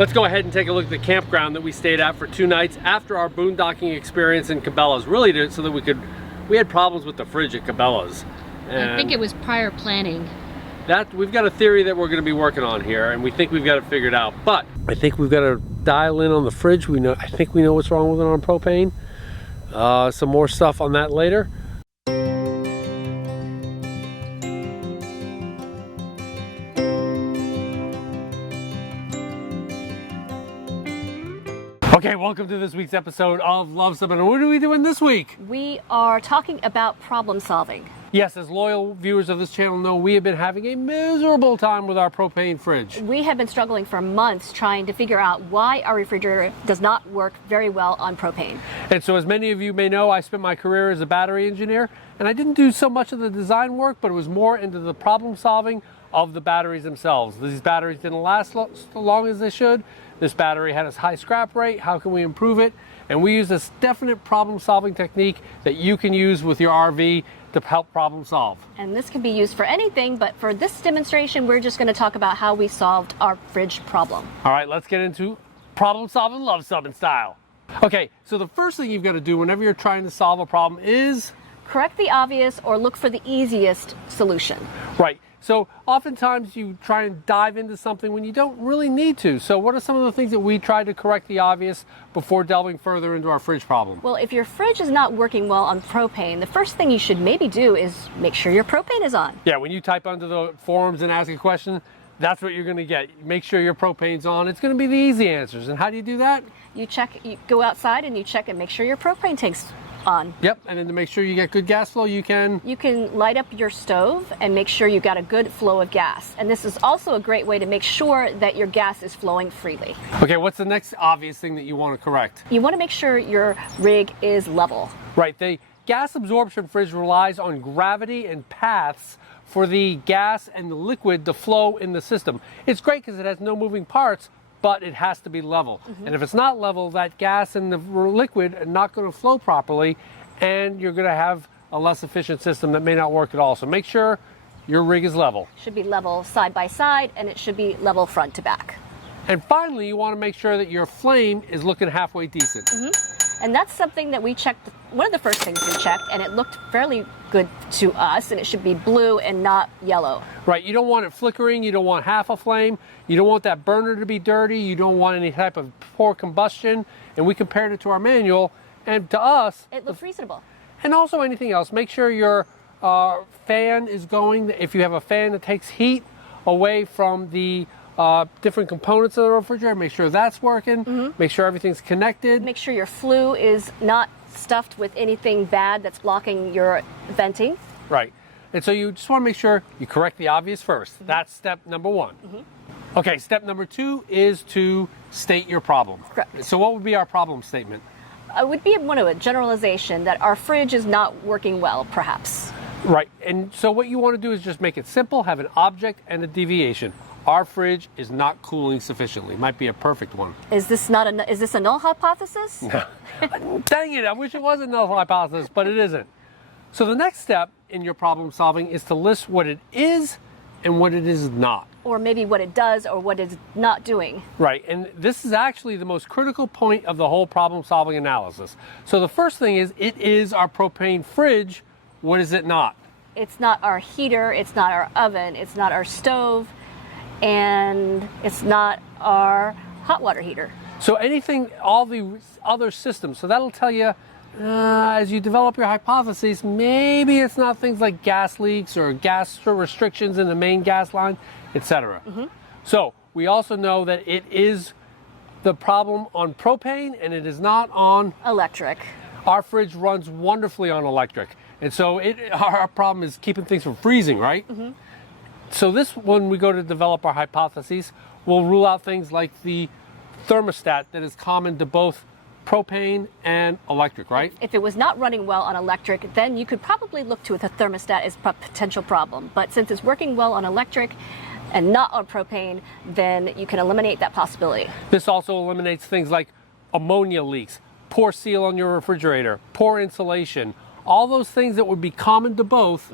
Let's go ahead and take a look at the campground that we stayed at for 2 nights after our boondocking experience in Cabela's. Really so that we had problems with the fridge at Cabela's. I think it was prior planning. We've got a theory that we're going to be working on here, and we think we've got it figured out. But I think we've got to dial in on the fridge. I think we know what's wrong with it on propane. Some more stuff on that later. Okay, welcome to this week's episode of Luv Subbin. And what are we doing this week? We are talking about problem solving. Yes, as loyal viewers of this channel know, we have been having a miserable time with our propane fridge. We have been struggling for months trying to figure out why our refrigerator does not work very well on propane. And so as many of you may know, I spent my career as a battery engineer, and I didn't do so much of the design work, but it was more into the problem solving of the batteries themselves. These batteries didn't last as long as they should. This battery had a high scrap rate. How can we improve it? And we use this definite problem solving technique that you can use with your RV to help problem solve. And this can be used for anything, but for this demonstration, we're just going to talk about how we solved our fridge problem. All right, let's get into problem solving Luv Subbin style. Okay, so the first thing you've got to do whenever you're trying to solve a problem is correct the obvious or look for the easiest solution. Right. So oftentimes you try and dive into something when you don't really need to. So what are some of the things that we try to correct the obvious before delving further into our fridge problem? Well, if your fridge is not working well on propane, the first thing you should maybe do is make sure your propane is on. Yeah, when you type under the forums and ask a question, that's what you're going to get. Make sure your propane's on. It's going to be the easy answers. And how do you do that? You go outside and you check and make sure your propane tank's on. Yep, and then to make sure you get good gas flow, you can light up your stove and make sure you've got a good flow of gas. And this is also a great way to make sure that your gas is flowing freely. Okay, what's the next obvious thing that you want to correct? You want to make sure your rig is level. Right, the gas absorption fridge relies on gravity and paths for the gas and the liquid to flow in the system. It's great because it has no moving parts, but it has to be level. And if it's not level, that gas and the liquid are not going to flow properly, and you're going to have a less efficient system that may not work at all. So make sure your rig is level. Should be level side by side, and it should be level front to back. And finally, you want to make sure that your flame is looking halfway decent. And that's something that we checked, one of the first things we checked, and it looked fairly good to us, and it should be blue and not yellow. Right, you don't want it flickering, you don't want half a flame, you don't want that burner to be dirty, you don't want any type of poor combustion, and we compared it to our manual, and to us, it looked reasonable. And also anything else, make sure your fan is going. If you have a fan that takes heat away from the different components of the refrigerator, make sure that's working. Make sure everything's connected. Make sure your flue is not stuffed with anything bad that's blocking your venting. Right. And so you just want to make sure you correct the obvious first. That's step number 1. Okay, step number 2 is to state your problem. Correct. So what would be our problem statement? It would be a generalization that our fridge is not working well, perhaps. Right. And so what you want to do is just make it simple, have an object and a deviation. Our fridge is not cooling sufficiently. Might be a perfect one. Is this a null hypothesis? Dang it, I wish it was a null hypothesis, but it isn't. So the next step in your problem solving is to list what it is and what it is not. Or maybe what it does or what it's not doing. Right, and this is actually the most critical point of the whole problem solving analysis. So the first thing is, it is our propane fridge. What is it not? It's not our heater, it's not our oven, it's not our stove, and it's not our hot water heater. So anything, all the other systems, so that'll tell you as you develop your hypotheses, maybe it's not things like gas leaks or gas restrictions in the main gas line, etc. So we also know that it is the problem on propane and it is not on electric. Our fridge runs wonderfully on electric, and so our problem is keeping things from freezing, right? So this, when we go to develop our hypotheses, we'll rule out things like the thermostat that is common to both propane and electric, right? If it was not running well on electric, then you could probably look to the thermostat as a potential problem. But since it's working well on electric and not on propane, then you can eliminate that possibility. This also eliminates things like ammonia leaks, poor seal on your refrigerator, poor insulation. All those things that would be common to both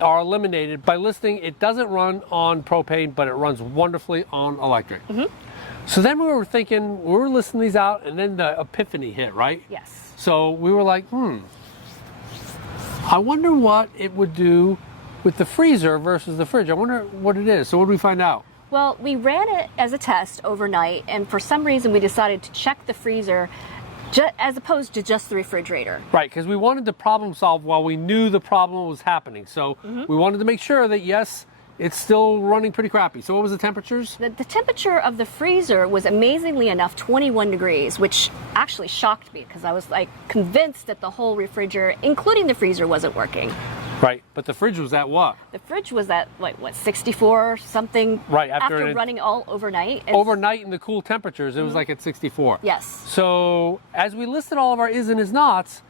are eliminated by listing it doesn't run on propane, but it runs wonderfully on electric. So then we were thinking, we were listing these out, and then the epiphany hit, right? Yes. So we were like, I wonder what it would do with the freezer versus the fridge. I wonder what it is. So what did we find out? Well, we ran it as a test overnight, and for some reason we decided to check the freezer as opposed to just the refrigerator. Right, because we wanted to problem solve while we knew the problem was happening. So we wanted to make sure that, yes, it's still running pretty crappy. So what was the temperatures? The temperature of the freezer was amazingly enough 21 degrees, which actually shocked me because I was like convinced that the whole refrigerator, including the freezer, wasn't working. Right, but the fridge was at what? The fridge was at, what, 64 or something? Right, after running all overnight. Overnight in the cool temperatures, it was like at 64. Yes. So as we listed all of our is and is nots,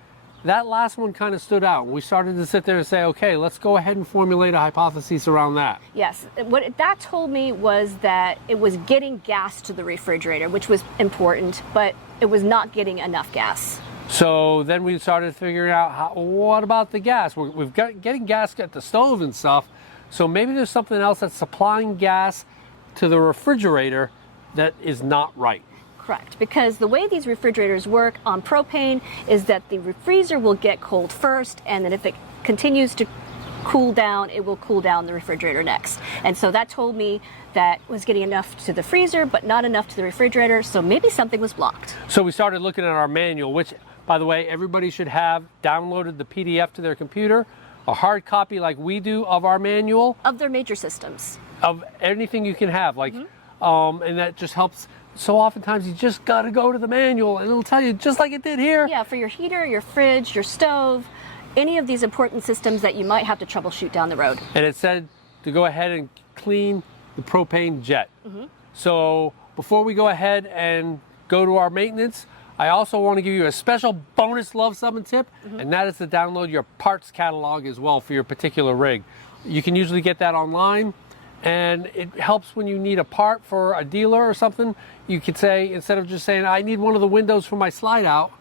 that last one kind of stood out. We started to sit there and say, okay, let's go ahead and formulate a hypothesis around that. Yes, what that told me was that it was getting gas to the refrigerator, which was important, but it was not getting enough gas. So then we started figuring out, what about the gas? We've got getting gas at the stove and stuff. So maybe there's something else that's supplying gas to the refrigerator that is not right. Correct, because the way these refrigerators work on propane is that the freezer will get cold first, and then if it continues to cool down, it will cool down the refrigerator next. And so that told me that was getting enough to the freezer, but not enough to the refrigerator, so maybe something was blocked. So we started looking at our manual, which, by the way, everybody should have downloaded the PDF to their computer, a hard copy like we do of our manual. Of their major systems. Of anything you can have, like, and that just helps. So oftentimes you just got to go to the manual and it'll tell you just like it did here. Yeah, for your heater, your fridge, your stove, any of these important systems that you might have to troubleshoot down the road. And it said to go ahead and clean the propane jet. So before we go ahead and go to our maintenance, I also want to give you a special bonus Luv Subbin tip, and that is to download your parts catalog as well for your particular rig. You can usually get that online, and it helps when you need a part for a dealer or something. You could say, instead of just saying, I need one of the windows for my slide out,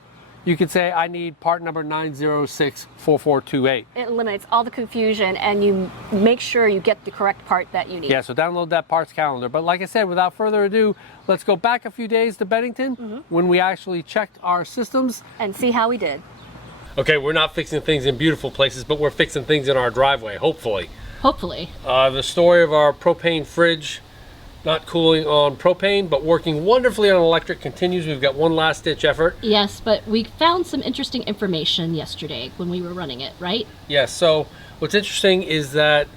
you could say, I need part number 9064428. It eliminates all the confusion, and you make sure you get the correct part that you need. Yeah, so download that parts calendar. But like I said, without further ado, let's go back a few days to Bennington when we actually checked our systems. And see how we did. Okay, we're not fixing things in beautiful places, but we're fixing things in our driveway, hopefully. Hopefully. The story of our propane fridge, not cooling on propane, but working wonderfully on electric, continues. We've got one last ditch effort. Yes, but we found some interesting information yesterday when we were running it, right? Yes, so what's interesting is that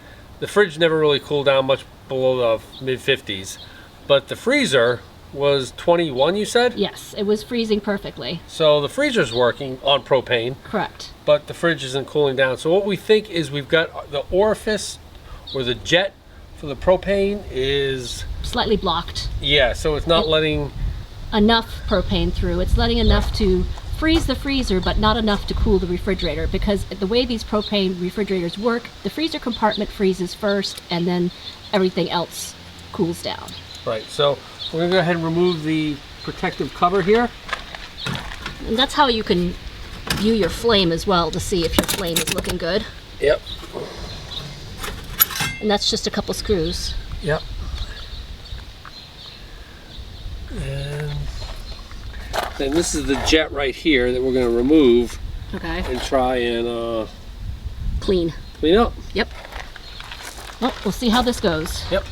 the fridge never really cooled down much below the mid-50s, but the freezer was 21, you said? Yes, it was freezing perfectly. So the freezer's working on propane. Correct. But the fridge isn't cooling down. So what we think is we've got the orifice or the jet for the propane is Slightly blocked. Yeah, so it's not letting enough propane through. It's letting enough to freeze the freezer, but not enough to cool the refrigerator, because the way these propane refrigerators work, the freezer compartment freezes first and then everything else cools down. Right, so we're gonna go ahead and remove the protective cover here. And that's how you can view your flame as well, to see if your flame is looking good. Yep. And that's just a couple screws. Yep. And then this is the jet right here that we're going to remove Okay. and try and Clean. clean up. Yep. Well, we'll see how this goes. Yep.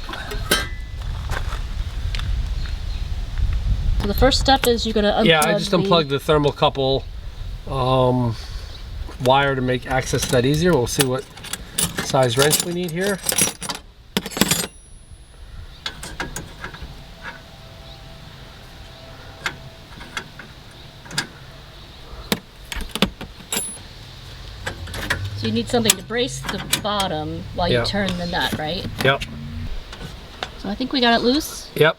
So the first step is you're going to unplug. Yeah, I just unplugged the thermocouple wire to make access to that easier. We'll see what size wrench we need here. So you need something to brace the bottom while Yeah. you turn the nut, right? Yep. So I think we got it loose. Yep.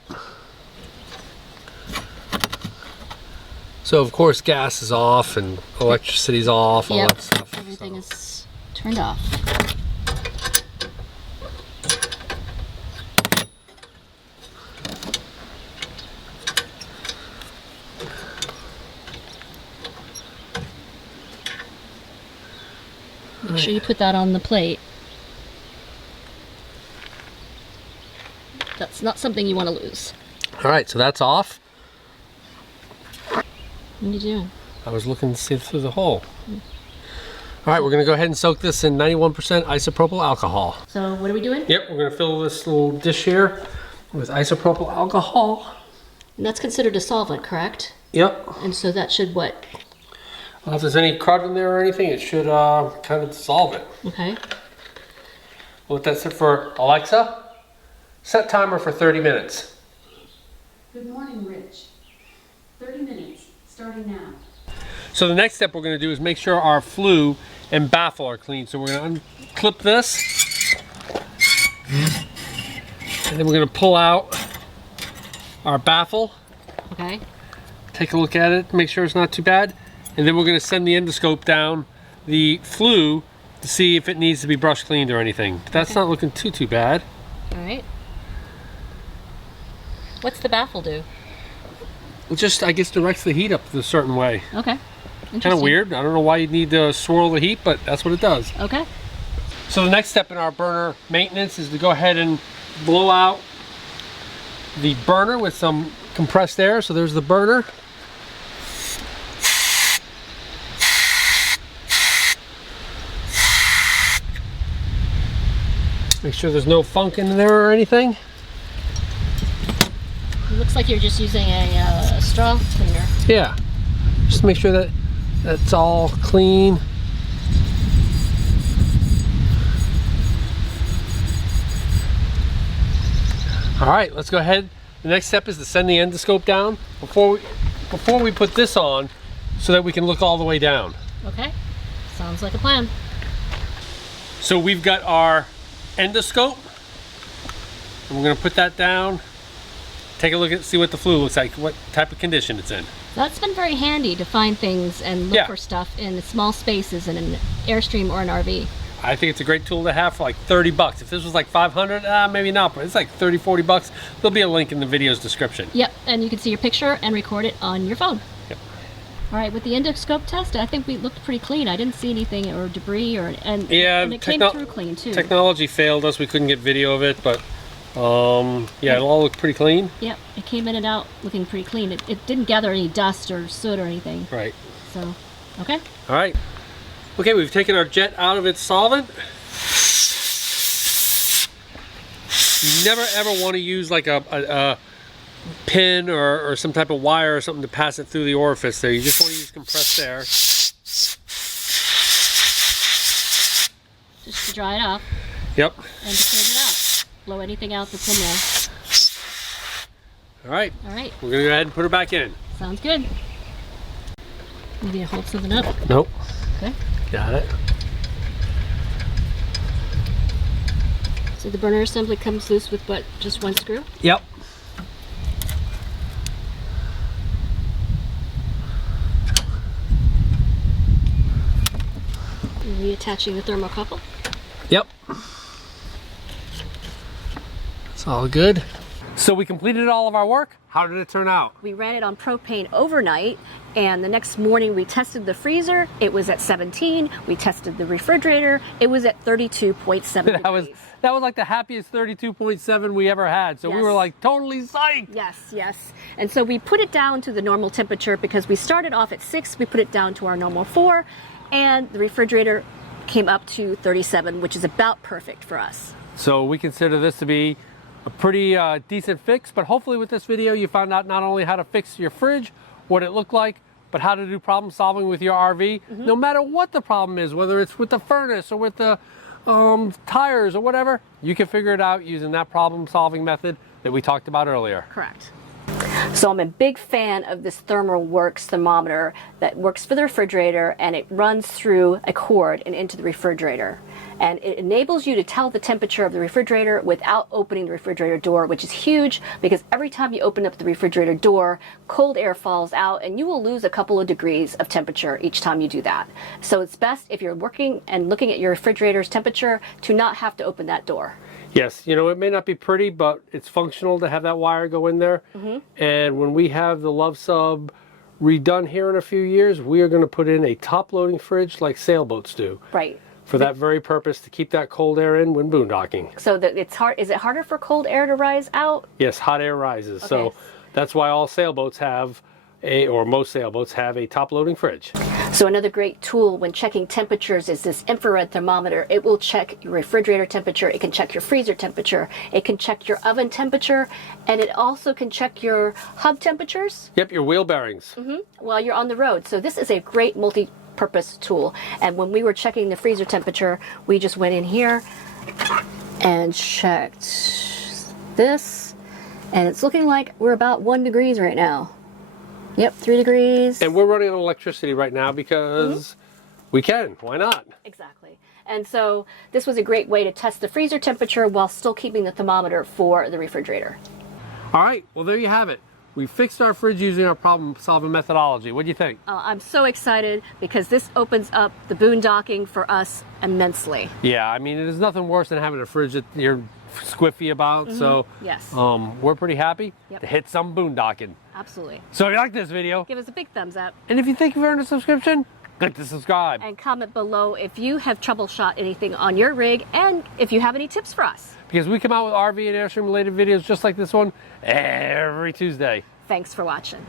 So of course gas is off and electricity's off, all Yep. that stuff. Everything So. is turned off. Make sure you put that on the plate. That's not something you want to lose. All right, so that's off. What are you doing? I was looking to see through the hole. All right, we're gonna go ahead and soak this in 91% isopropyl alcohol. So what are we doing? Yep, we're gonna fill this little dish here with isopropyl alcohol. And that's considered a solvent, correct? Yep. And so that should what? Well, if there's any crud in there or anything, it should kind of dissolve it. Okay. We'll let that sit for Alexa. Set timer for 30 minutes. Good morning, Rich. 30 minutes, starting now. So the next step we're going to do is make sure our flue and baffle are clean. So we're going to unclip this. And then we're going to pull out our baffle. Okay. Take a look at it, make sure it's not too bad. And then we're going to send the endoscope down the flue to see if it needs to be brush cleaned or anything. But that's not looking too bad. All right. What's the baffle do? It just, I guess, directs the heat up a certain way. Okay. Kind of weird. I don't know why you'd need to swirl the heat, but that's what it does. Okay. So the next step in our burner maintenance is to go ahead and blow out the burner with some compressed air. So there's the burner. Make sure there's no funk in there or anything. It looks like you're just using a straw cleaner. Yeah, just make sure that that's all clean. All right, let's go ahead. The next step is to send the endoscope down before we put this on, so that we can look all the way down. Okay. Sounds like a plan. So we've got our endoscope, and we're going to put that down. Take a look at see what the flue looks like, what type of condition it's in. That's been very handy to find things and look for stuff in small spaces in an Airstream or an RV. I think it's a great tool to have for like 30 bucks. If this was like 500, maybe not, but it's like 30, 40 bucks. There'll be a link in the video's description. Yep, and you can see your picture and record it on your phone. Yep. All right, with the endoscope test, I think we looked pretty clean. I didn't see anything or debris and it came through clean too. Technology failed us. We couldn't get video of it, but yeah, it all looked pretty clean. Yep, it came in and out looking pretty clean. It didn't gather any dust or soot or anything. Right. So, okay. All right. Okay, we've taken our jet out of its solvent. You never ever want to use like a pin or some type of wire or something to pass it through the orifice there. You just want to use compressed air. Just to dry it off. Yep. And to clean it out. Blow anything out that's in there. All right. All right. We're going to go ahead and put her back in. Sounds good. You need to hold something up? Nope. Okay. Got it. So the burner assembly comes loose with what, just one screw? Yep. Reattaching the thermocouple. Yep. It's all good. So we completed all of our work. How did it turn out? We ran it on propane overnight, and the next morning we tested the freezer. It was at 17. We tested the refrigerator. It was at 32.7 degrees. That was like the happiest 32.7 we ever had. So we were like totally psyched. Yes, yes. And so we put it down to the normal temperature because we started off at 6. We put it down to our normal 4, and the refrigerator came up to 37, which is about perfect for us. So we consider this to be a pretty decent fix, but hopefully with this video you found out not only how to fix your fridge, what it looked like, but how to do problem solving with your RV, no matter what the problem is, whether it's with the furnace or with the tires or whatever, you can figure it out using that problem solving method that we talked about earlier. Correct. So I'm a big fan of this ThermalWorks thermometer that works for the refrigerator, and it runs through a cord and into the refrigerator. And it enables you to tell the temperature of the refrigerator without opening the refrigerator door, which is huge because every time you open up the refrigerator door, cold air falls out and you will lose a couple of degrees of temperature each time you do that. So it's best if you're working and looking at your refrigerator's temperature to not have to open that door. Yes, you know, it may not be pretty, but it's functional to have that wire go in there. And when we have the Luv Sub redone here in a few years, we are going to put in a top-loading fridge like sailboats do. Right. for that very purpose, to keep that cold air in when boondocking. So that it's hard. Is it harder for cold air to rise out? Yes, hot air rises. Okay. So that's why all sailboats have or most sailboats have a top-loading fridge. So another great tool when checking temperatures is this infrared thermometer. It will check your refrigerator temperature, it can check your freezer temperature, it can check your oven temperature, and it also can check your hub temperatures. Yep, your wheel bearings. While you're on the road. So this is a great multi-purpose tool. And when we were checking the freezer temperature, we just went in here and checked this, and it's looking like we're about 1 degree right now. Yep, 3 degrees. And we're running on electricity right now because we can. Why not? Exactly. And so this was a great way to test the freezer temperature while still keeping the thermometer for the refrigerator. All right, well, there you have it. We fixed our fridge using our problem-solving methodology. What do you think? I'm so excited because this opens up the boondocking for us immensely. Yeah, I mean, there's nothing worse than having a fridge that you're squiffy about. So Yes. we're pretty happy Yep. to hit some boondocking. Absolutely. So if you like this video, Give us a big thumbs up. and if you think you've earned a subscription, click to subscribe. And comment below if you have troubleshot anything on your rig and if you have any tips for us. Because we come out with RV and Airstream related videos just like this one every Tuesday. Thanks for watching.